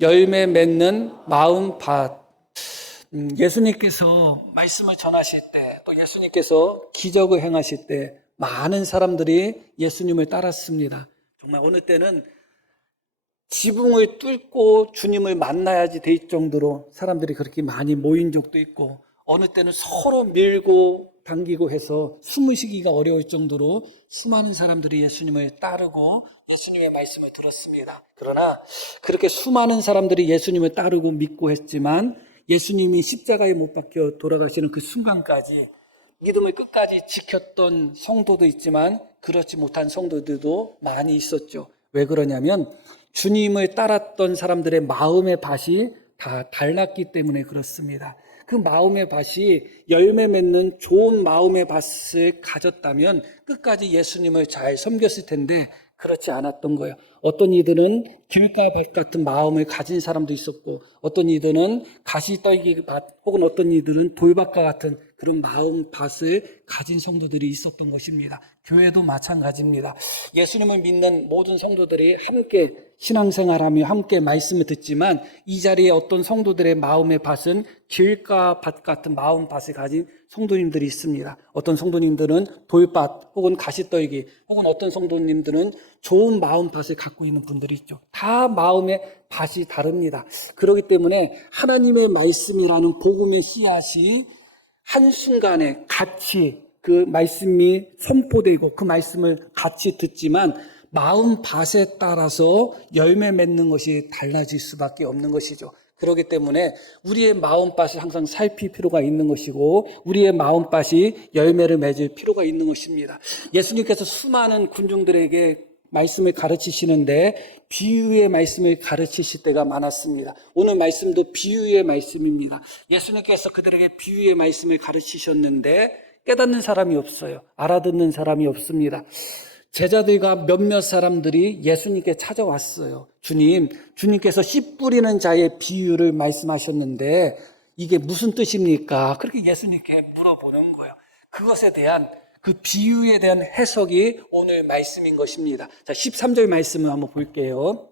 열매 맺는 마음밭. 예수님께서 말씀을 전하실 때, 또 예수님께서 기적을 행하실 때 많은 사람들이 예수님을 따랐습니다. 정말 어느 때는 지붕을 뚫고 주님을 만나야지 될 정도로 사람들이 그렇게 많이 모인 적도 있고, 어느 때는 서로 밀고 당기고 해서 숨을 쉬기가 어려울 정도로 수많은 사람들이 예수님을 따르고 예수님의 말씀을 들었습니다. 그러나 그렇게 수많은 사람들이 예수님을 따르고 믿고 했지만 예수님이 십자가에 못 박혀 돌아가시는 그 순간까지 믿음을 끝까지 지켰던 성도도 있지만 그렇지 못한 성도들도 많이 있었죠. 왜 그러냐면 주님을 따랐던 사람들의 마음의 밭이 다 달랐기 때문에 그렇습니다. 그 마음의 밭이 열매 맺는 좋은 마음의 밭을 가졌다면 끝까지 예수님을 잘 섬겼을 텐데 그렇지 않았던 거예요. 어떤 이들은 길가밭 같은 마음을 가진 사람도 있었고, 어떤 이들은 가시떨기밭, 혹은 어떤 이들은 돌밭과 같은 그런 마음밭을 가진 성도들이 있었던 것입니다. 교회도 마찬가지입니다. 예수님을 믿는 모든 성도들이 함께 신앙생활하며 함께 말씀을 듣지만 이 자리에 어떤 성도들의 마음의 밭은 길가밭 같은 마음밭을 가진 성도님들이 있습니다. 어떤 성도님들은 돌밭 혹은 가시떨기, 혹은 어떤 성도님들은 좋은 마음밭을 갖고 있는 분들이 있죠. 다 마음의 밭이 다릅니다. 그렇기 때문에 하나님의 말씀이라는 복음의 씨앗이 한순간에 같이 그 말씀이 선포되고 그 말씀을 같이 듣지만 마음 밭에 따라서 열매 맺는 것이 달라질 수밖에 없는 것이죠. 그렇기 때문에 우리의 마음밭을 항상 살필 필요가 있는 것이고 우리의 마음밭이 열매를 맺을 필요가 있는 것입니다. 예수님께서 수많은 군중들에게 말씀을 가르치시는데 비유의 말씀을 가르치실 때가 많았습니다. 오늘 말씀도 비유의 말씀입니다. 예수님께서 그들에게 비유의 말씀을 가르치셨는데 깨닫는 사람이 없어요. 알아듣는 사람이 없습니다. 제자들과 몇몇 사람들이 예수님께 찾아왔어요. 주님께서 씨 뿌리는 자의 비유를 말씀하셨는데 이게 무슨 뜻입니까? 그렇게 예수님께 물어보는 거예요. 그것에 대한 그 비유에 대한 해석이 오늘 말씀인 것입니다. 자, 13절 말씀을 한번 볼게요.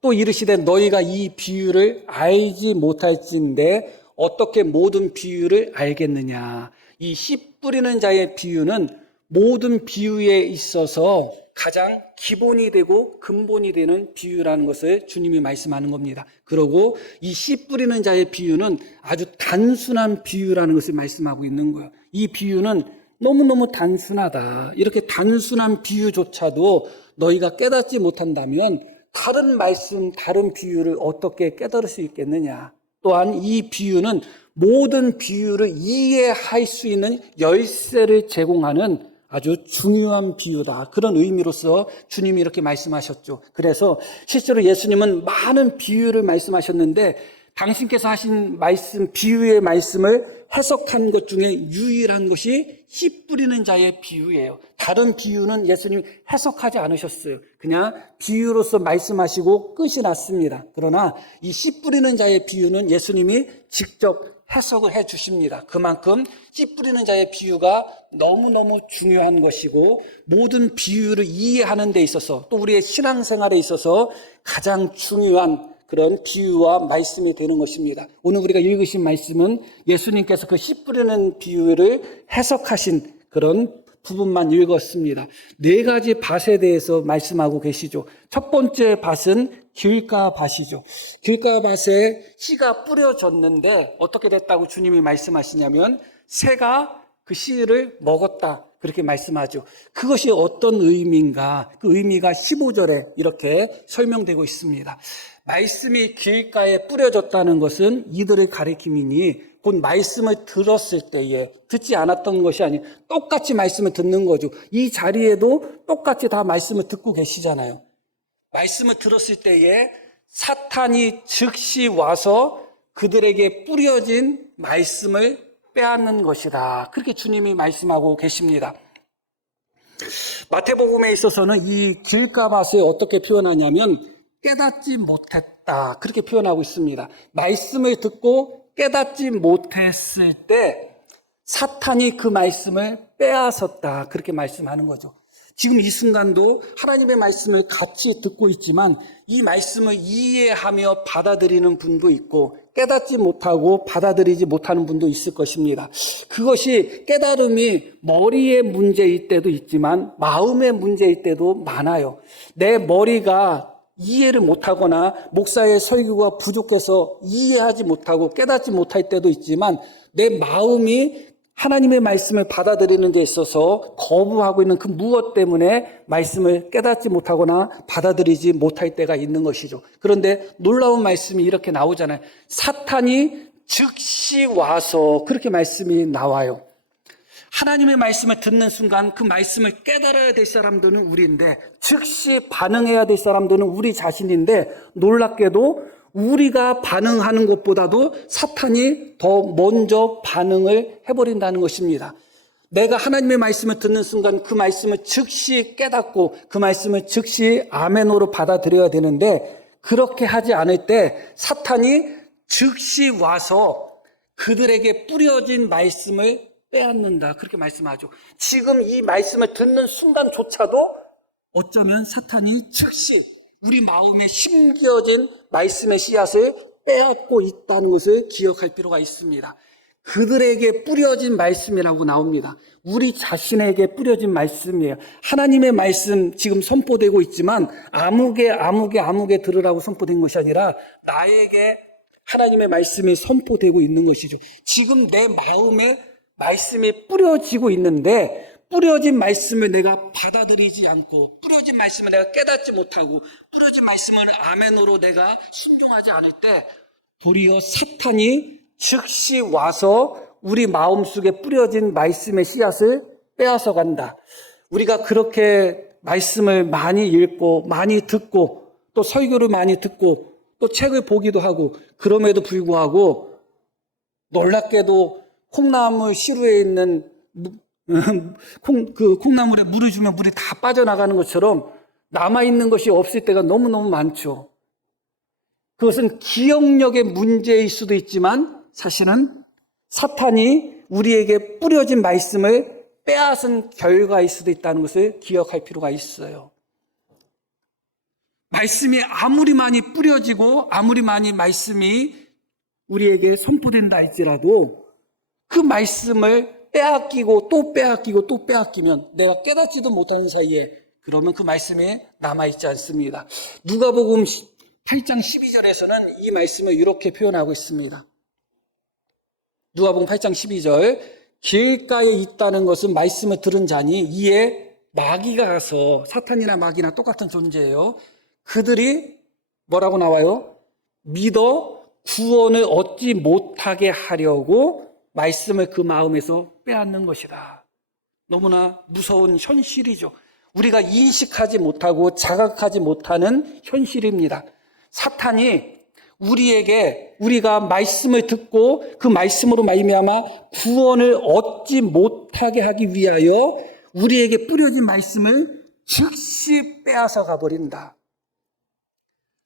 또 이르시되 너희가 이 비유를 알지 못할진데 어떻게 모든 비유를 알겠느냐. 이 씨 뿌리는 자의 비유는 모든 비유에 있어서 가장 기본이 되고 근본이 되는 비유라는 것을 주님이 말씀하는 겁니다. 그리고 이 씨 뿌리는 자의 비유는 아주 단순한 비유라는 것을 말씀하고 있는 거예요. 이 비유는 너무너무 단순하다. 이렇게 단순한 비유조차도 너희가 깨닫지 못한다면 다른 말씀, 다른 비유를 어떻게 깨달을 수 있겠느냐. 또한 이 비유는 모든 비유를 이해할 수 있는 열쇠를 제공하는 아주 중요한 비유다. 그런 의미로서 주님이 이렇게 말씀하셨죠. 그래서 실제로 예수님은 많은 비유를 말씀하셨는데 당신께서 하신 말씀, 비유의 말씀을 해석한 것 중에 유일한 것이 씨 뿌리는 자의 비유예요. 다른 비유는 예수님이 해석하지 않으셨어요. 그냥 비유로서 말씀하시고 끝이 났습니다. 그러나 이 씨 뿌리는 자의 비유는 예수님이 직접 해석을 해 주십니다. 그만큼 씨 뿌리는 자의 비유가 너무너무 중요한 것이고 모든 비유를 이해하는 데 있어서 또 우리의 신앙생활에 있어서 가장 중요한 그런 비유와 말씀이 되는 것입니다. 오늘 우리가 읽으신 말씀은 예수님께서 그 씨 뿌리는 비유를 해석하신 그런 부분만 읽었습니다. 4가지 밭에 대해서 말씀하고 계시죠. 첫 번째 밭은 길가밭이죠. 길가밭에 씨가 뿌려졌는데 어떻게 됐다고 주님이 말씀하시냐면 새가 그 씨를 먹었다. 그렇게 말씀하죠. 그것이 어떤 의미인가? 그 의미가 15절에 이렇게 설명되고 있습니다. 말씀이 길가에 뿌려졌다는 것은 이들을 가리킴이니 곧 말씀을 들었을 때에 듣지 않았던 것이 아니고 똑같이 말씀을 듣는 거죠. 이 자리에도 똑같이 다 말씀을 듣고 계시잖아요. 말씀을 들었을 때에 사탄이 즉시 와서 그들에게 뿌려진 말씀을 빼앗는 것이다. 그렇게 주님이 말씀하고 계십니다. 마태복음에 있어서는 이 길가밭을 어떻게 표현하냐면 깨닫지 못했다. 그렇게 표현하고 있습니다. 말씀을 듣고 깨닫지 못했을 때 사탄이 그 말씀을 빼앗았다. 그렇게 말씀하는 거죠. 지금 이 순간도 하나님의 말씀을 같이 듣고 있지만 이 말씀을 이해하며 받아들이는 분도 있고 깨닫지 못하고 받아들이지 못하는 분도 있을 것입니다. 그것이 깨달음이 머리의 문제일 때도 있지만 마음의 문제일 때도 많아요. 내 머리가 이해를 못하거나 목사의 설교가 부족해서 이해하지 못하고 깨닫지 못할 때도 있지만 내 마음이 하나님의 말씀을 받아들이는 데 있어서 거부하고 있는 그 무엇 때문에 말씀을 깨닫지 못하거나 받아들이지 못할 때가 있는 것이죠. 그런데 놀라운 말씀이 이렇게 나오잖아요. 사탄이 즉시 와서 그렇게 말씀이 나와요. 하나님의 말씀을 듣는 순간 그 말씀을 깨달아야 될 사람들은 우리인데 즉시 반응해야 될 사람들은 우리 자신인데 놀랍게도 우리가 반응하는 것보다도 사탄이 더 먼저 반응을 해버린다는 것입니다. 내가 하나님의 말씀을 듣는 순간 그 말씀을 즉시 깨닫고 그 말씀을 즉시 아멘으로 받아들여야 되는데 그렇게 하지 않을 때 사탄이 즉시 와서 그들에게 뿌려진 말씀을 빼앗는다. 그렇게 말씀하죠. 지금 이 말씀을 듣는 순간조차도 어쩌면 사탄이 즉시 우리 마음에 심겨진 말씀의 씨앗을 빼앗고 있다는 것을 기억할 필요가 있습니다. 그들에게 뿌려진 말씀이라고 나옵니다. 우리 자신에게 뿌려진 말씀이에요. 하나님의 말씀 지금 선포되고 있지만 아무개 들으라고 선포된 것이 아니라 나에게 하나님의 말씀이 선포되고 있는 것이죠. 지금 내 마음에 말씀이 뿌려지고 있는데 뿌려진 말씀을 내가 받아들이지 않고 뿌려진 말씀을 내가 깨닫지 못하고 뿌려진 말씀을 아멘으로 내가 순종하지 않을 때 도리어 사탄이 즉시 와서 우리 마음속에 뿌려진 말씀의 씨앗을 빼앗아 간다. 우리가 그렇게 말씀을 많이 읽고 많이 듣고 또 설교를 많이 듣고 또 책을 보기도 하고 그럼에도 불구하고 놀랍게도 콩나물 시루에 있는 콩나물에 물을 주면 물이 다 빠져나가는 것처럼 남아있는 것이 없을 때가 너무너무 많죠. 그것은 기억력의 문제일 수도 있지만 사실은 사탄이 우리에게 뿌려진 말씀을 빼앗은 결과일 수도 있다는 것을 기억할 필요가 있어요. 말씀이 아무리 많이 뿌려지고 아무리 많이 말씀이 우리에게 선포된다 할지라도 그 말씀을 빼앗기고 또 빼앗기고 또 빼앗기면 내가 깨닫지도 못하는 사이에 그러면 그 말씀이 남아있지 않습니다. 누가복음 8장 12절에서는 이 말씀을 이렇게 표현하고 있습니다. 누가복음 8장 12절 길가에 있다는 것은 말씀을 들은 자니 이에 마귀가 가서 사탄이나 마귀나 똑같은 존재예요. 그들이 뭐라고 나와요? 믿어 구원을 얻지 못하게 하려고 말씀을 그 마음에서 빼앗는 것이다. 너무나 무서운 현실이죠. 우리가 인식하지 못하고 자각하지 못하는 현실입니다. 사탄이 우리가 말씀을 듣고 그 말씀으로 말미암아 구원을 얻지 못하게 하기 위하여 우리에게 뿌려진 말씀을 즉시 빼앗아 가버린다.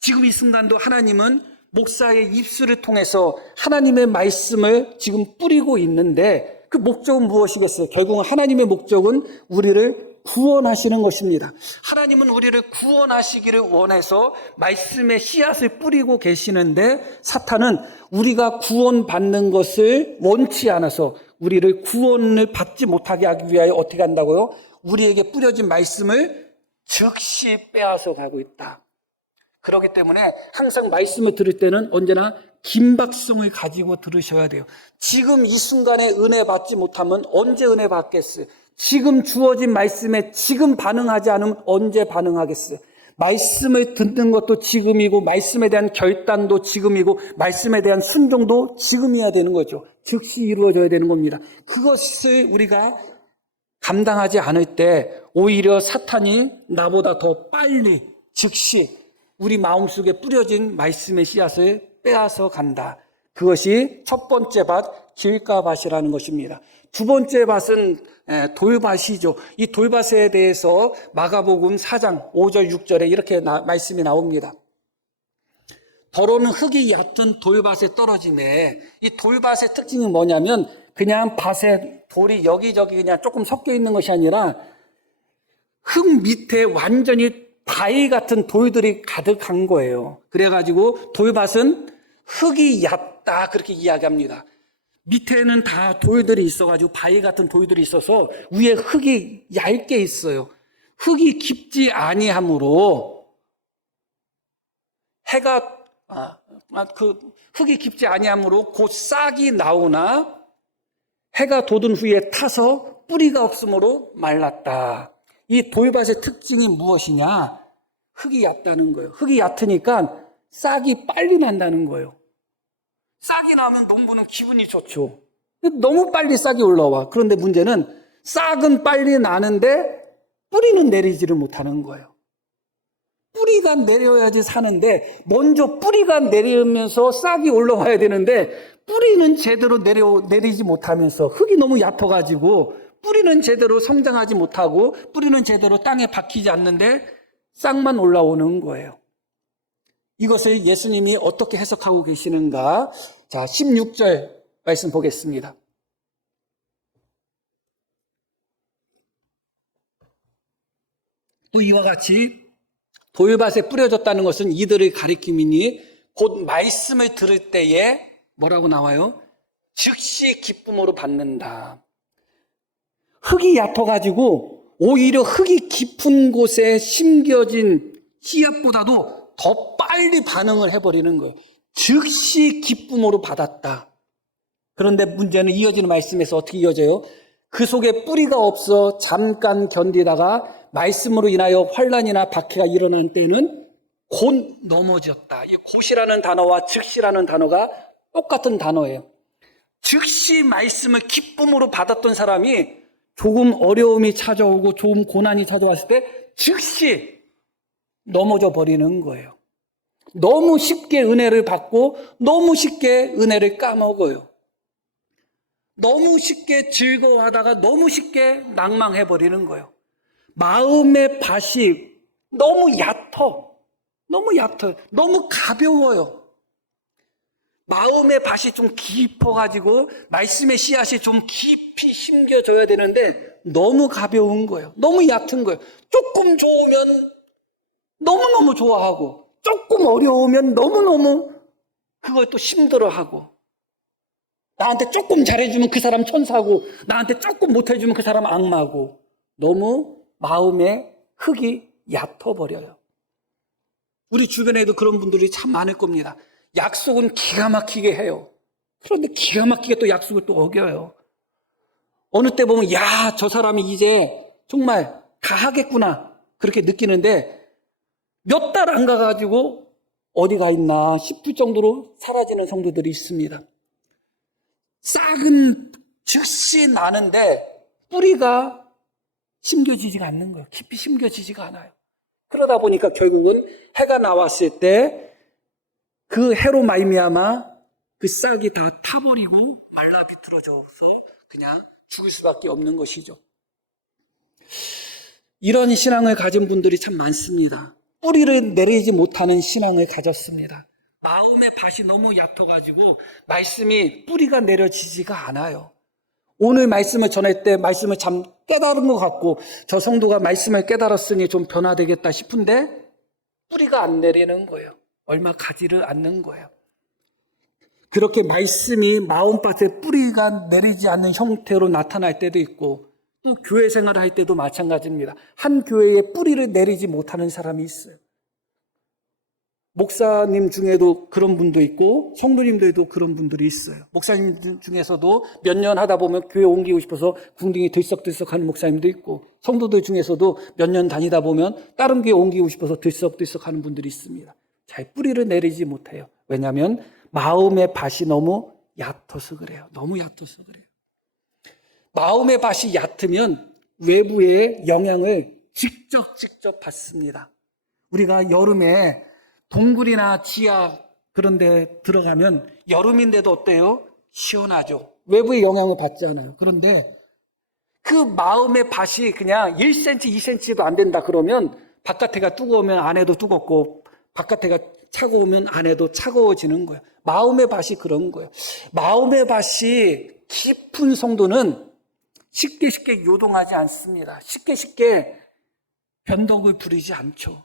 지금 이 순간도 하나님은 목사의 입술을 통해서 하나님의 말씀을 지금 뿌리고 있는데 그 목적은 무엇이겠어요? 결국은 하나님의 목적은 우리를 구원하시는 것입니다. 하나님은 우리를 구원하시기를 원해서 말씀의 씨앗을 뿌리고 계시는데 사탄은 우리가 구원받는 것을 원치 않아서 우리를 구원을 받지 못하게 하기 위하여 어떻게 한다고요? 우리에게 뿌려진 말씀을 즉시 빼앗아 가고 있다. 그렇기 때문에 항상 말씀을 들을 때는 언제나 긴박성을 가지고 들으셔야 돼요. 지금 이 순간에 은혜 받지 못하면 언제 은혜 받겠어요? 지금 주어진 말씀에 지금 반응하지 않으면 언제 반응하겠어요? 말씀을 듣는 것도 지금이고 말씀에 대한 결단도 지금이고 말씀에 대한 순종도 지금이어야 되는 거죠. 즉시 이루어져야 되는 겁니다. 그것을 우리가 감당하지 않을 때 오히려 사탄이 나보다 더 빨리 즉시 우리 마음속에 뿌려진 말씀의 씨앗을 빼앗아 간다. 그것이 첫 번째 밭, 길가밭이라는 것입니다. 두 번째 밭은 돌밭이죠. 이 돌밭에 대해서 마가복음 4장 5절 6절에 이렇게 말씀이 나옵니다. 더러는 흙이 얕은 돌밭에 떨어지네. 이 돌밭의 특징이 뭐냐면 그냥 밭에 돌이 여기저기 그냥 조금 섞여 있는 것이 아니라 흙 밑에 완전히 바위 같은 돌들이 가득한 거예요. 그래가지고 돌밭은 흙이 얕다 그렇게 이야기합니다. 밑에는 다 돌들이 있어가지고 바위 같은 돌들이 있어서 위에 흙이 얇게 있어요. 흙이 깊지 아니하므로 흙이 깊지 아니하므로 곧 싹이 나오나 해가 돋은 후에 타서 뿌리가 없으므로 말랐다. 이 돌밭의 특징이 무엇이냐? 흙이 얕다는 거예요. 흙이 얕으니까 싹이 빨리 난다는 거예요. 싹이 나면 농부는 기분이 좋죠. 너무 빨리 싹이 올라와. 그런데 문제는 싹은 빨리 나는데 뿌리는 내리지를 못하는 거예요. 뿌리가 내려야지 사는데 먼저 뿌리가 내리면서 싹이 올라와야 되는데 뿌리는 제대로 내리지 못하면서 흙이 너무 얕아가지고 뿌리는 제대로 성장하지 못하고 뿌리는 제대로 땅에 박히지 않는데 싹만 올라오는 거예요. 이것을 예수님이 어떻게 해석하고 계시는가? 자, 16절 말씀 보겠습니다. 또 이와 같이 돌밭에 뿌려졌다는 것은 이들을 가리킴이니 곧 말씀을 들을 때에 뭐라고 나와요? 즉시 기쁨으로 받는다. 흙이 얕아가지고 오히려 흙이 깊은 곳에 심겨진 씨앗보다도 더 빨리 반응을 해버리는 거예요. 즉시 기쁨으로 받았다. 그런데 문제는 이어지는 말씀에서 어떻게 이어져요? 그 속에 뿌리가 없어 잠깐 견디다가 말씀으로 인하여 환난이나 박해가 일어난 때는 곧 넘어졌다. 이 곧이라는 단어와 즉시라는 단어가 똑같은 단어예요. 즉시 말씀을 기쁨으로 받았던 사람이 조금 어려움이 찾아오고 조금 고난이 찾아왔을 때 즉시 넘어져 버리는 거예요. 너무 쉽게 은혜를 받고 너무 쉽게 은혜를 까먹어요. 너무 쉽게 즐거워하다가 너무 쉽게 낭망해 버리는 거예요. 마음의 밭이 너무 얕아. 너무 가벼워요. 마음의 밭이 좀 깊어가지고 말씀의 씨앗이 좀 깊이 심겨져야 되는데 너무 가벼운 거예요. 너무 얕은 거예요. 조금 좋으면 너무너무 좋아하고 조금 어려우면 너무너무 그걸 또 힘들어하고 나한테 조금 잘해주면 그 사람 천사고 나한테 조금 못해주면 그 사람 악마고 너무 마음의 흙이 얕아버려요. 우리 주변에도 그런 분들이 참 많을 겁니다. 약속은 기가 막히게 해요. 그런데 기가 막히게 또 약속을 또 어겨요. 어느 때 보면 야, 저 사람이 이제 정말 다 하겠구나 그렇게 느끼는데 몇 달 안 가가지고 어디 가 있나 싶을 정도로 사라지는 성도들이 있습니다. 싹은 즉시 나는데 뿌리가 심겨지지가 않는 거예요. 깊이 심겨지지가 않아요. 그러다 보니까 결국은 해가 나왔을 때 그 해로 말미암아 그 싹이 다 타버리고 말라 비틀어져서 그냥 죽을 수밖에 없는 것이죠. 이런 신앙을 가진 분들이 참 많습니다. 뿌리를 내리지 못하는 신앙을 가졌습니다. 마음의 밭이 너무 얕아가지고 말씀이 뿌리가 내려지지가 않아요. 오늘 말씀을 전할 때 말씀을 참 깨달은 것 같고 저 성도가 말씀을 깨달았으니 좀 변화되겠다 싶은데 뿌리가 안 내리는 거예요. 얼마 가지를 않는 거예요. 그렇게 말씀이 마음밭에 뿌리가 내리지 않는 형태로 나타날 때도 있고 또 교회 생활을 할 때도 마찬가지입니다. 한 교회에 뿌리를 내리지 못하는 사람이 있어요. 목사님 중에도 그런 분도 있고 성도님들도 그런 분들이 있어요. 목사님 중에서도 몇 년 하다 보면 교회 옮기고 싶어서 궁둥이 들썩들썩하는 목사님도 있고 성도들 중에서도 몇 년 다니다 보면 다른 교회 옮기고 싶어서 들썩들썩하는 분들이 있습니다. 잘 뿌리를 내리지 못해요. 왜냐하면 마음의 밭이 너무 얕아서 그래요. 너무 얕아서 그래요. 마음의 밭이 얕으면 외부의 영향을 직접 받습니다. 우리가 여름에 동굴이나 지하 그런 데 들어가면 여름인데도 어때요? 시원하죠. 외부의 영향을 받지 않아요. 그런데 그 마음의 밭이 그냥 1cm, 2cm도 안 된다 그러면 바깥에가 뜨거우면 안에도 뜨겁고 바깥에가 차가우면 안에도 차가워지는 거예요. 마음의 밭이 그런 거예요. 마음의 밭이 깊은 성도는 쉽게 요동하지 않습니다. 쉽게 변덕을 부리지 않죠.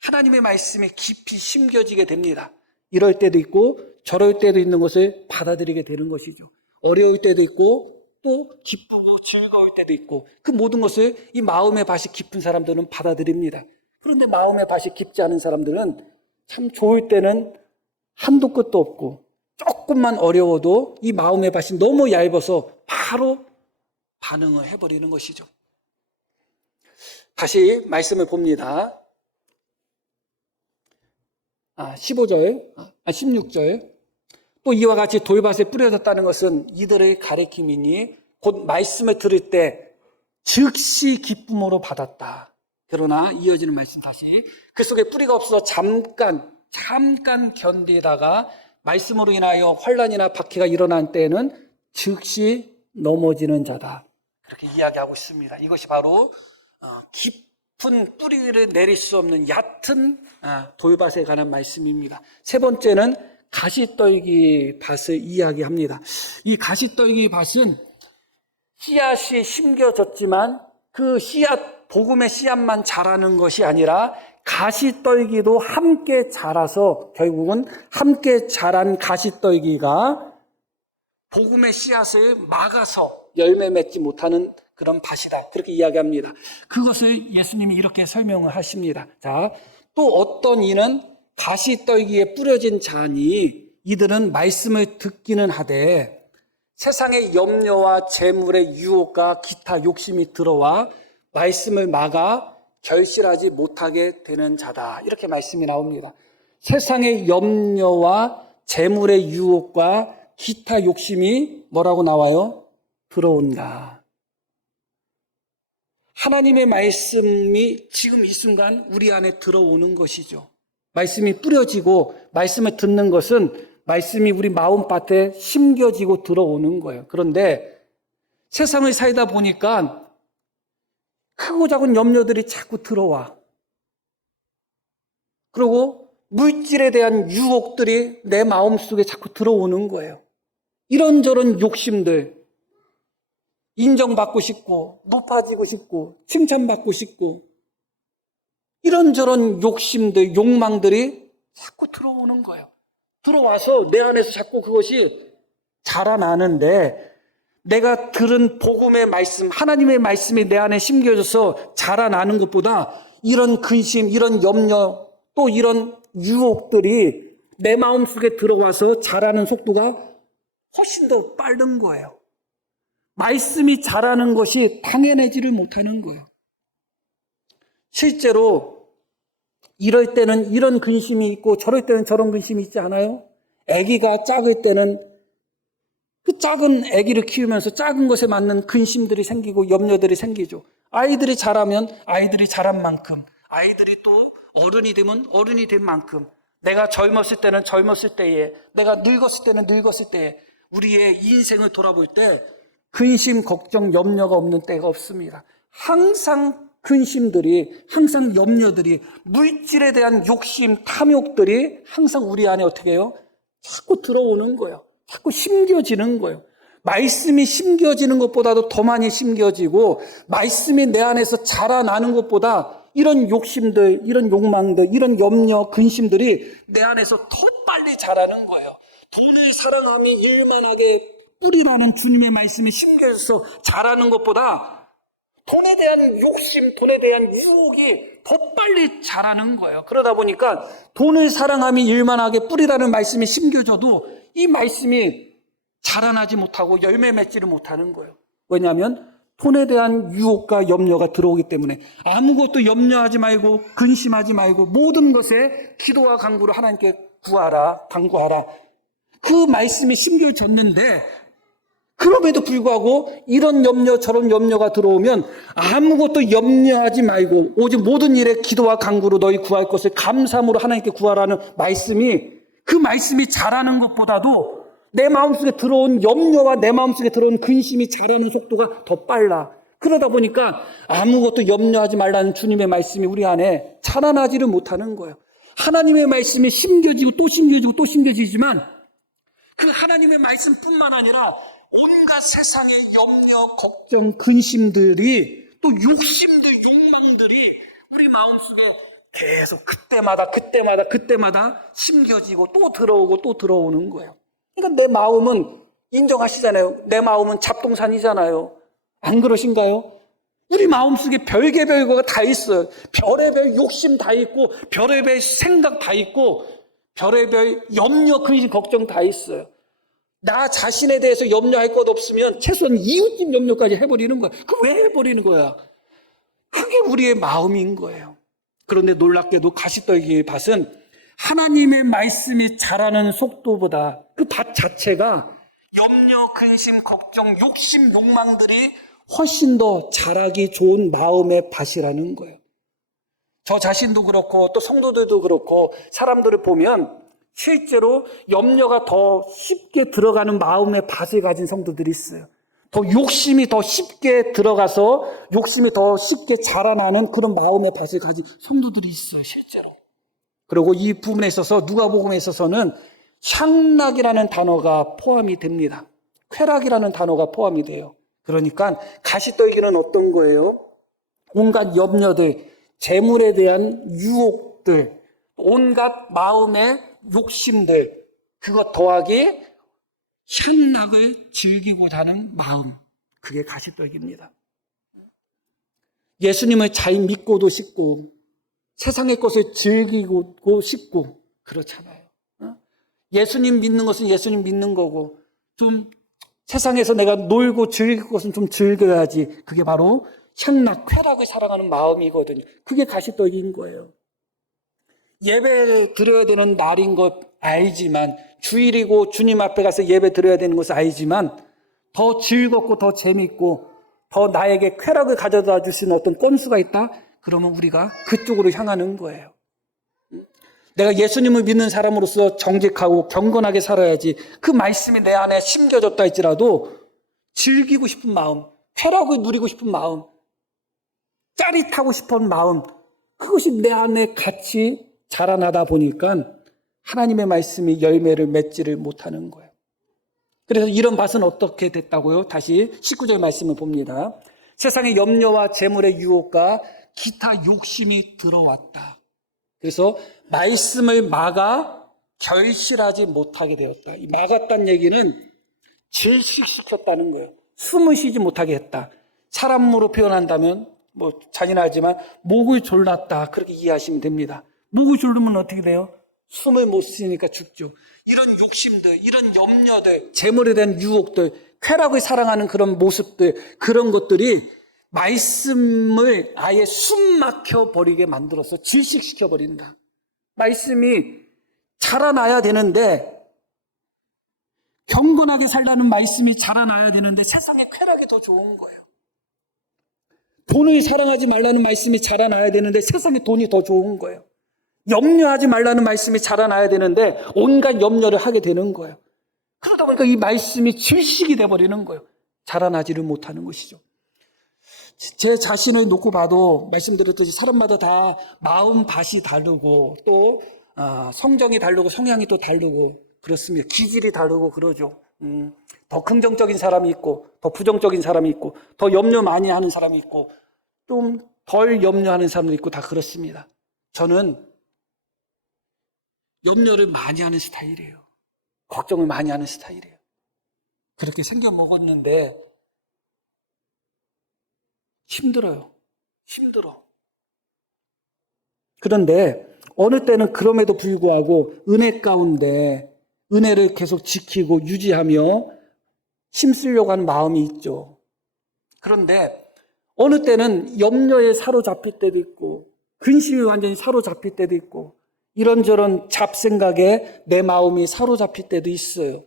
하나님의 말씀이 깊이 심겨지게 됩니다. 이럴 때도 있고 저럴 때도 있는 것을 받아들이게 되는 것이죠. 어려울 때도 있고 또 기쁘고 즐거울 때도 있고 그 모든 것을 이 마음의 밭이 깊은 사람들은 받아들입니다. 그런데 마음의 밭이 깊지 않은 사람들은 참 좋을 때는 한도 끝도 없고 조금만 어려워도 이 마음의 밭이 너무 얇아서 바로 반응을 해버리는 것이죠. 다시 말씀을 봅니다. 16절. 또 이와 같이 돌밭에 뿌려졌다는 것은 이들의 가리킴이니 곧 말씀을 들을 때 즉시 기쁨으로 받았다. 그러나 이어지는 말씀 다시. 그 속에 뿌리가 없어서 잠깐 견디다가 말씀으로 인하여 환난이나 박해가 일어난 때에는 즉시 넘어지는 자다. 그렇게 이야기하고 있습니다. 이것이 바로 깊은 뿌리를 내릴 수 없는 얕은 돌밭에 관한 말씀입니다. 세 번째는 가시떨기 밭을 이야기합니다. 이 가시떨기 밭은 씨앗이 심겨졌지만 그 씨앗, 복음의 씨앗만 자라는 것이 아니라 가시떨기도 함께 자라서 결국은 함께 자란 가시떨기가 복음의 씨앗을 막아서 열매 맺지 못하는 그런 밭이다. 그렇게 이야기합니다. 그것을 예수님이 이렇게 설명을 하십니다. 자, 또 어떤 이는 가시떨기에 뿌려진 자니 이들은 말씀을 듣기는 하되 세상의 염려와 재물의 유혹과 기타 욕심이 들어와 말씀을 막아 결실하지 못하게 되는 자다. 이렇게 말씀이 나옵니다. 세상의 염려와 재물의 유혹과 기타 욕심이 뭐라고 나와요? 들어온다. 하나님의 말씀이 지금 이 순간 우리 안에 들어오는 것이죠. 말씀이 뿌려지고 말씀을 듣는 것은 말씀이 우리 마음밭에 심겨지고 들어오는 거예요. 그런데 세상을 살다 보니까 크고 작은 염려들이 자꾸 들어와. 그리고 물질에 대한 유혹들이 내 마음속에 자꾸 들어오는 거예요. 이런저런 욕심들, 인정받고 싶고 높아지고 싶고 칭찬받고 싶고 이런저런 욕심들, 욕망들이 자꾸 들어오는 거예요. 들어와서 내 안에서 자꾸 그것이 자라나는데 내가 들은 복음의 말씀, 하나님의 말씀이 내 안에 심겨져서 자라나는 것보다 이런 근심, 이런 염려, 또 이런 유혹들이 내 마음속에 들어와서 자라는 속도가 훨씬 더 빠른 거예요. 말씀이 자라는 것이 당연하지를 못하는 거예요. 실제로 이럴 때는 이런 근심이 있고 저럴 때는 저런 근심이 있지 않아요? 아기가 작을 때는 그 작은 아기를 키우면서 작은 것에 맞는 근심들이 생기고 염려들이 생기죠. 아이들이 자라면 아이들이 자란 만큼, 아이들이 또 어른이 되면 어른이 된 만큼, 내가 젊었을 때는 젊었을 때에, 내가 늙었을 때는 늙었을 때에 우리의 인생을 돌아볼 때 근심, 걱정, 염려가 없는 때가 없습니다. 항상 근심들이, 항상 염려들이, 물질에 대한 욕심, 탐욕들이 항상 우리 안에 어떻게 해요? 자꾸 들어오는 거예요. 자꾸 심겨지는 거예요. 말씀이 심겨지는 것보다도 더 많이 심겨지고 말씀이 내 안에서 자라나는 것보다 이런 욕심들, 이런 욕망들, 이런 염려, 근심들이 내 안에서 더 빨리 자라는 거예요. 돈을 사랑함이 일만하게 뿌리라는 주님의 말씀이 심겨져서 자라는 것보다 돈에 대한 욕심, 돈에 대한 유혹이 더 빨리 자라는 거예요. 그러다 보니까 돈을 사랑함이 일만하게 뿌리라는 말씀이 심겨져도 이 말씀이 자라나지 못하고 열매 맺지를 못하는 거예요. 왜냐하면 돈에 대한 유혹과 염려가 들어오기 때문에 아무것도 염려하지 말고 근심하지 말고 모든 것에 기도와 간구를 하나님께 구하라, 간구하라. 그 말씀이 심겨졌는데 그럼에도 불구하고 이런 염려 저런 염려가 들어오면 아무것도 염려하지 말고 오직 모든 일에 기도와 간구로 너희 구할 것을 감사함으로 하나님께 구하라는 말씀이, 그 말씀이 자라는 것보다도 내 마음속에 들어온 염려와 내 마음속에 들어온 근심이 자라는 속도가 더 빨라. 그러다 보니까 아무것도 염려하지 말라는 주님의 말씀이 우리 안에 자라나지를 못하는 거예요. 하나님의 말씀이 심겨지고 또 심겨지고 또 심겨지지만 그 하나님의 말씀뿐만 아니라 온갖 세상의 염려, 걱정, 근심들이 또 욕심들, 욕망들이 우리 마음속에 계속 그때마다 심겨지고 또 들어오고 또 들어오는 거예요. 그러니까 내 마음은 인정하시잖아요. 내 마음은 잡동산이잖아요. 안 그러신가요? 우리 마음속에 별개별거가 다 있어요. 별의별 욕심 다 있고 별의별 생각 다 있고 별의별 염려, 근심, 걱정 다 있어요. 나 자신에 대해서 염려할 것 없으면 최소한 이웃집 염려까지 해버리는 거야. 그 왜 해버리는 거야? 그게 우리의 마음인 거예요. 그런데 놀랍게도 가시떨기의 밭은 하나님의 말씀이 자라는 속도보다 그 밭 자체가 염려, 근심, 걱정, 욕심, 욕망들이 훨씬 더 자라기 좋은 마음의 밭이라는 거예요. 저 자신도 그렇고 또 성도들도 그렇고 사람들을 보면 실제로 염려가 더 쉽게 들어가는 마음의 밭을 가진 성도들이 있어요. 더 욕심이 더 쉽게 들어가서 욕심이 더 쉽게 자라나는 그런 마음의 밭을 가진 성도들이 있어요, 실제로. 그리고 이 부분에 있어서 누가복음에 있어서는 향락이라는 단어가 포함이 됩니다. 쾌락이라는 단어가 포함이 돼요. 그러니까 가시떨기는 어떤 거예요? 온갖 염려들, 재물에 대한 유혹들, 온갖 마음의 욕심들, 그것 더하기 향락을 즐기고자 하는 마음, 그게 가시떨기입니다. 예수님을 잘 믿고도 싶고 세상의 것을 즐기고 싶고 그렇잖아요. 예수님 믿는 것은 예수님 믿는 거고 좀 세상에서 내가 놀고 즐길 것은 좀 즐겨야지. 그게 바로 향락, 쾌락을 사랑하는 마음이거든요. 그게 가시떨기인 거예요. 예배 드려야 되는 날인 것 알지만, 주일이고 주님 앞에 가서 예배 드려야 되는 것을 알지만 더 즐겁고 더 재밌고 더 나에게 쾌락을 가져다 줄 수 있는 어떤 건수가 있다? 그러면 우리가 그쪽으로 향하는 거예요. 내가 예수님을 믿는 사람으로서 정직하고 경건하게 살아야지. 그 말씀이 내 안에 심겨졌다 할지라도 즐기고 싶은 마음, 쾌락을 누리고 싶은 마음, 짜릿하고 싶은 마음, 그것이 내 안에 같이 자라나다 보니까 하나님의 말씀이 열매를 맺지를 못하는 거예요. 그래서 이런 밭은 어떻게 됐다고요? 다시 19절 말씀을 봅니다. 세상의 염려와 재물의 유혹과 기타 욕심이 들어왔다. 그래서 말씀을 막아 결실하지 못하게 되었다. 이 막았다는 얘기는 질식시켰다는 거예요. 숨을 쉬지 못하게 했다. 사람으로 표현한다면 뭐 잔인하지만 목을 졸랐다. 그렇게 이해하시면 됩니다. 목을 졸르면 어떻게 돼요? 숨을 못 쉬니까 죽죠. 이런 욕심들, 이런 염려들, 재물에 대한 유혹들, 쾌락을 사랑하는 그런 모습들, 그런 것들이 말씀을 아예 숨 막혀버리게 만들어서 질식시켜버린다. 말씀이 자라나야 되는데, 경건하게 살라는 말씀이 자라나야 되는데 세상의 쾌락이 더 좋은 거예요. 돈을 사랑하지 말라는 말씀이 자라나야 되는데 세상에 돈이 더 좋은 거예요. 염려하지 말라는 말씀이 자라나야 되는데 온갖 염려를 하게 되는 거예요. 그러다 보니까 이 말씀이 질식이 돼버리는 거예요. 자라나지를 못하는 것이죠. 제 자신을 놓고 봐도 말씀드렸듯이 사람마다 다 마음 밭이 다르고 또 성정이 다르고 성향이 또 다르고 그렇습니다. 기질이 다르고 그러죠. 더 긍정적인 사람이 있고 더 부정적인 사람이 있고 더 염려 많이 하는 사람이 있고 좀 덜 염려하는 사람도 있고 다 그렇습니다. 저는 염려를 많이 하는 스타일이에요. 걱정을 많이 하는 스타일이에요. 그렇게 생겨 먹었는데 힘들어요. 힘들어. 그런데 어느 때는 그럼에도 불구하고 은혜 가운데 은혜를 계속 지키고 유지하며 힘쓰려고 하는 마음이 있죠. 그런데 어느 때는 염려에 사로잡힐 때도 있고 근심이 완전히 사로잡힐 때도 있고 이런저런 잡생각에 내 마음이 사로잡힐 때도 있어요.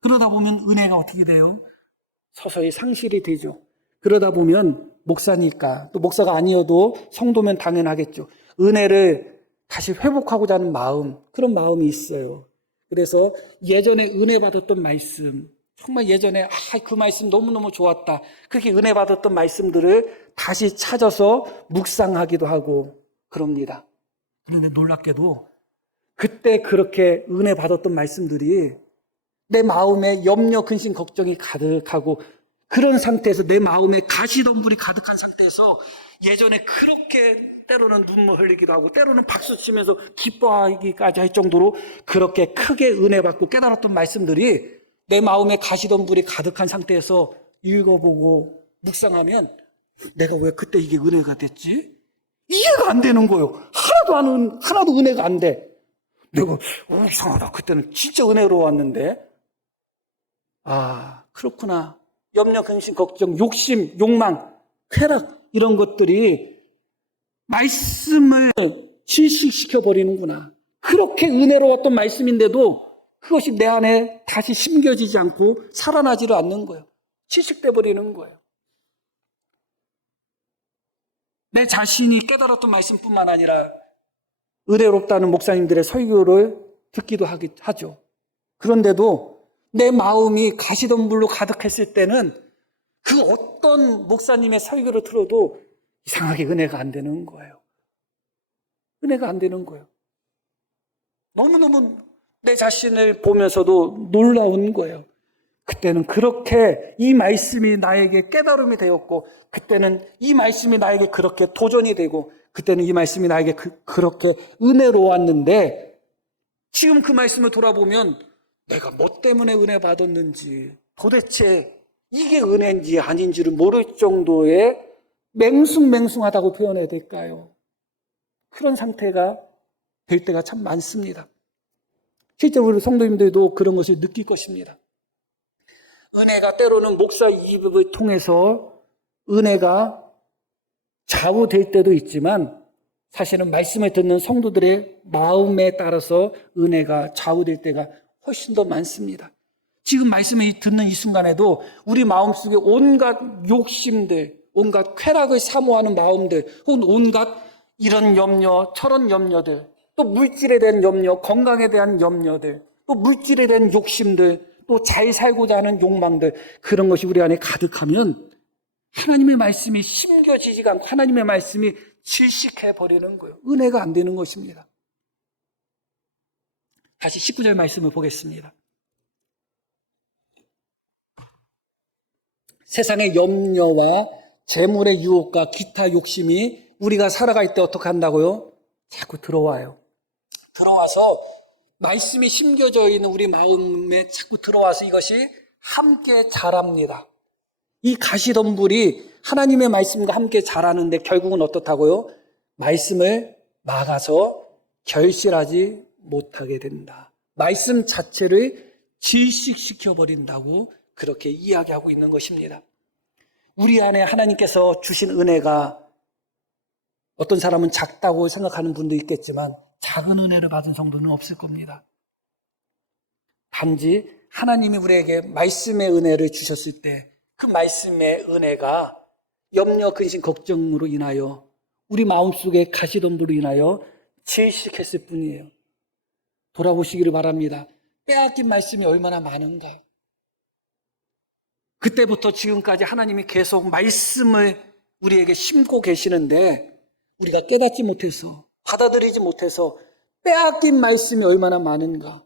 그러다 보면 은혜가 어떻게 돼요? 서서히 상실이 되죠. 그러다 보면 목사니까 또 목사가 아니어도 성도면 당연하겠죠. 은혜를 다시 회복하고자 하는 마음, 그런 마음이 있어요. 그래서 예전에 은혜 받았던 말씀, 정말 예전에 그 말씀 너무너무 좋았다. 그렇게 은혜 받았던 말씀들을 다시 찾아서 묵상하기도 하고 그럽니다. 그런데 놀랍게도 그때 그렇게 은혜 받았던 말씀들이 내 마음에 염려, 근심, 걱정이 가득하고 그런 상태에서 내 마음에 가시덤불이 가득한 상태에서 예전에 그렇게 때로는 눈물 흘리기도 하고 때로는 박수 치면서 기뻐하기까지 할 정도로 그렇게 크게 은혜 받고 깨달았던 말씀들이 내 마음에 가시덤불이 가득한 상태에서 읽어보고 묵상하면 내가 왜 그때 이게 은혜가 됐지? 이해가 안 되는 거예요. 하나도 은혜가 안 돼. 내가 이상하다. 그때는 진짜 은혜로웠는데. 아, 그렇구나. 염려, 근심, 걱정, 욕심, 욕망, 쾌락 이런 것들이 말씀을 실식시켜버리는구나. 그렇게 은혜로웠던 말씀인데도 그것이 내 안에 다시 심겨지지 않고 살아나지를 않는 거예요. 실식돼 버리는 거예요. 내 자신이 깨달았던 말씀뿐만 아니라 은혜롭다는 목사님들의 설교를 듣기도 하죠. 그런데도 내 마음이 가시덤불로 가득했을 때는 그 어떤 목사님의 설교를 들어도 이상하게 은혜가 안 되는 거예요. 은혜가 안 되는 거예요. 너무너무 내 자신을 보면서도 놀라운 거예요. 그때는 그렇게 이 말씀이 나에게 깨달음이 되었고, 그때는 이 말씀이 나에게 그렇게 도전이 되고, 그때는 이 말씀이 나에게 그렇게 은혜로웠는데, 지금 그 말씀을 돌아보면 내가 뭐 때문에 은혜 받았는지, 도대체 이게 은혜인지 아닌지를 모를 정도의 맹숭맹숭하다고 표현해야 될까요? 그런 상태가 될 때가 참 많습니다. 실제로 우리 성도님들도 그런 것을 느낄 것입니다. 은혜가 때로는 목사 입을 통해서 은혜가 좌우될 때도 있지만 사실은 말씀을 듣는 성도들의 마음에 따라서 은혜가 좌우될 때가 훨씬 더 많습니다. 지금 말씀을 듣는 이 순간에도 우리 마음속에 온갖 욕심들, 온갖 쾌락을 사모하는 마음들, 혹은 온갖 이런 염려, 저런 염려들, 또 물질에 대한 염려, 건강에 대한 염려들, 또 물질에 대한 욕심들, 또 잘 살고자 하는 욕망들, 그런 것이 우리 안에 가득하면 하나님의 말씀이 심겨지지가 않고 하나님의 말씀이 질식해버리는 거예요. 은혜가 안 되는 것입니다. 다시 19절 말씀을 보겠습니다. 세상의 염려와 재물의 유혹과 기타 욕심이 우리가 살아갈 때 어떻게 한다고요? 자꾸 들어와요. 들어와서 말씀이 심겨져 있는 우리 마음에 자꾸 들어와서 이것이 함께 자랍니다. 이 가시덤불이 하나님의 말씀과 함께 자라는데 결국은 어떻다고요? 말씀을 막아서 결실하지 못하게 된다. 말씀 자체를 질식시켜버린다고 그렇게 이야기하고 있는 것입니다. 우리 안에 하나님께서 주신 은혜가 어떤 사람은 작다고 생각하는 분도 있겠지만 작은 은혜를 받은 성도는 없을 겁니다. 단지 하나님이 우리에게 말씀의 은혜를 주셨을 때 그 말씀의 은혜가 염려, 근심, 걱정으로 인하여 우리 마음속에 가시덤불로 인하여 질식했을 뿐이에요. 돌아보시기를 바랍니다. 빼앗긴 말씀이 얼마나 많은가요? 그때부터 지금까지 하나님이 계속 말씀을 우리에게 심고 계시는데 우리가 깨닫지 못해서, 받아들이지 못해서 빼앗긴 말씀이 얼마나 많은가.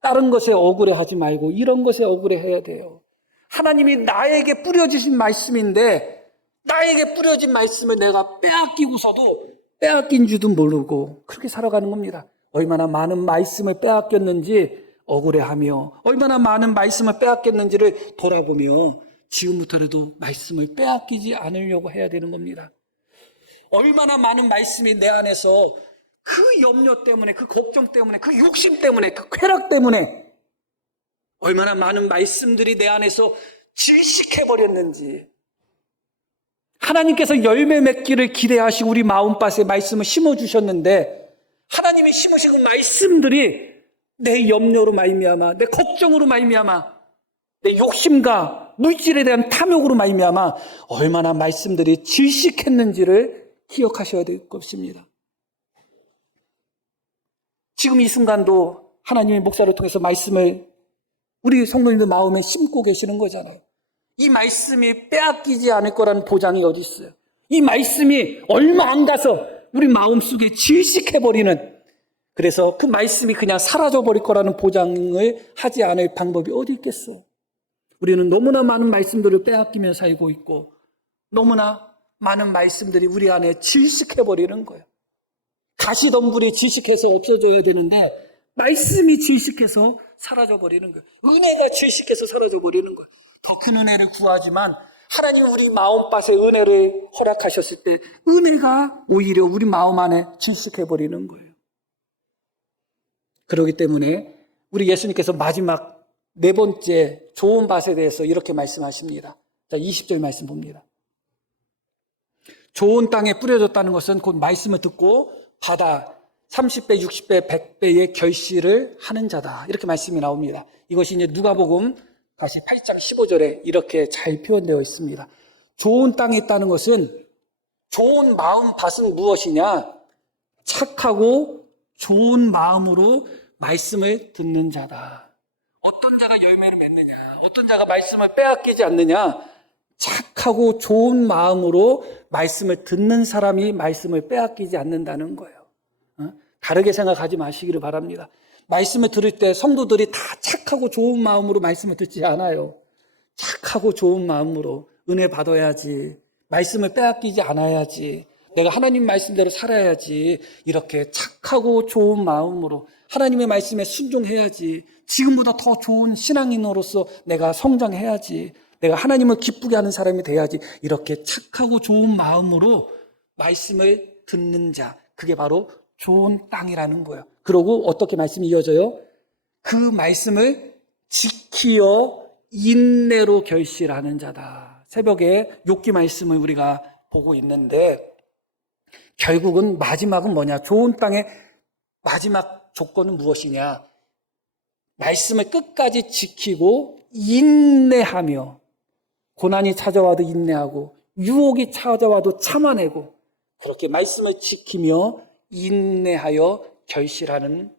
다른 것에 억울해하지 말고 이런 것에 억울해해야 돼요. 하나님이 나에게 뿌려주신 말씀인데 나에게 뿌려진 말씀을 내가 빼앗기고서도 빼앗긴 줄도 모르고 그렇게 살아가는 겁니다. 얼마나 많은 말씀을 빼앗겼는지 억울해하며 얼마나 많은 말씀을 빼앗겼는지를 돌아보며 지금부터라도 말씀을 빼앗기지 않으려고 해야 되는 겁니다. 얼마나 많은 말씀이 내 안에서 그 염려 때문에, 그 걱정 때문에, 그 욕심 때문에, 그 쾌락 때문에 얼마나 많은 말씀들이 내 안에서 질식해버렸는지. 하나님께서 열매 맺기를 기대하시고 우리 마음밭에 말씀을 심어주셨는데 하나님이 심으신 그 말씀들이 내 염려로 말미암아, 내 걱정으로 말미암아, 내 욕심과 물질에 대한 탐욕으로 말미암아 얼마나 말씀들이 질식했는지를 기억하셔야 될 것입니다. 지금 이 순간도 하나님의 목사를 통해서 말씀을 우리 성도님들 마음에 심고 계시는 거잖아요. 이 말씀이 빼앗기지 않을 거라는 보장이 어디 있어요? 이 말씀이 얼마 안 가서 우리 마음속에 질식해버리는, 그래서 그 말씀이 그냥 사라져버릴 거라는 보장을 하지 않을 방법이 어디 있겠어? 우리는 너무나 많은 말씀들을 빼앗기며 살고 있고 너무나 많은 말씀들이 우리 안에 질식해버리는 거예요. 가시덤불이 질식해서 없어져야 되는데 말씀이 질식해서 사라져버리는 거예요. 은혜가 질식해서 사라져버리는 거예요. 더 큰 은혜를 구하지만 하나님 우리 마음밭에 은혜를 허락하셨을 때 은혜가 오히려 우리 마음 안에 질식해버리는 거예요. 그렇기 때문에 우리 예수님께서 마지막 네 번째 좋은 밭에 대해서 이렇게 말씀하십니다. 자, 20절 말씀 봅니다. 좋은 땅에 뿌려졌다는 것은 곧 말씀을 듣고 받아 30배, 60배, 100배의 결실을 하는 자다. 이렇게 말씀이 나옵니다. 이것이 이제 누가복음 다시 8장 15절에 이렇게 잘 표현되어 있습니다. 좋은 땅에 있다는 것은 좋은 마음밭은 무엇이냐? 착하고 좋은 마음으로 말씀을 듣는 자다. 어떤 자가 열매를 맺느냐? 어떤 자가 말씀을 빼앗기지 않느냐? 착하고 좋은 마음으로 말씀을 듣는 사람이 말씀을 빼앗기지 않는다는 거예요. 다르게 생각하지 마시기를 바랍니다. 말씀을 들을 때 성도들이 다 착하고 좋은 마음으로 말씀을 듣지 않아요. 착하고 좋은 마음으로 은혜 받아야지, 말씀을 빼앗기지 않아야지, 내가 하나님 말씀대로 살아야지, 이렇게 착하고 좋은 마음으로 하나님의 말씀에 순종해야지, 지금보다 더 좋은 신앙인으로서 내가 성장해야지, 내가 하나님을 기쁘게 하는 사람이 돼야지, 이렇게 착하고 좋은 마음으로 말씀을 듣는 자, 그게 바로 좋은 땅이라는 거예요. 그러고 어떻게 말씀이 이어져요? 그 말씀을 지키어 인내로 결실하는 자다. 새벽에 욥기 말씀을 우리가 보고 있는데 결국은 마지막은 뭐냐? 좋은 땅의 마지막 조건은 무엇이냐? 말씀을 끝까지 지키고 인내하며, 고난이 찾아와도 인내하고 유혹이 찾아와도 참아내고, 그렇게 말씀을 지키며 인내하여 결실하는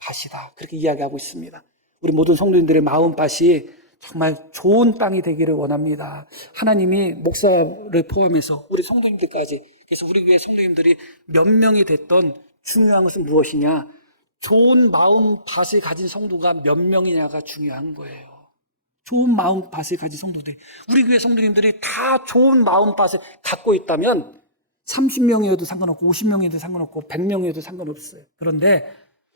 밭이다. 그렇게 이야기하고 있습니다. 우리 모든 성도님들의 마음밭이 정말 좋은 땅이 되기를 원합니다. 하나님이 목사를 포함해서 우리 성도님들까지, 그래서 우리 교회 성도님들이 몇 명이 됐던 중요한 것은 무엇이냐? 좋은 마음밭을 가진 성도가 몇 명이냐가 중요한 거예요. 좋은 마음밭을 가진 성도들, 우리 교회 성도님들이 다 좋은 마음밭을 갖고 있다면 30명이어도 상관없고 50명이어도 상관없고 100명이어도 상관없어요. 그런데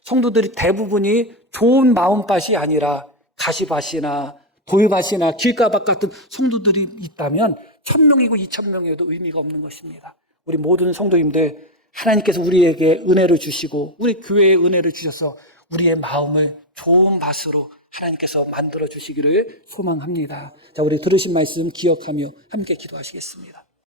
성도들이 대부분이 좋은 마음밭이 아니라 가시밭이나 돌밭이나 길가밭 같은 성도들이 있다면 1000명이고 2000명이어도 의미가 없는 것입니다. 우리 모든 성도님들, 하나님께서 우리에게 은혜를 주시고 우리 교회에 은혜를 주셔서 우리의 마음을 좋은 밭으로 하나님께서 만들어 주시기를 소망합니다. 자, 우리 들으신 말씀 기억하며 함께 기도하시겠습니다.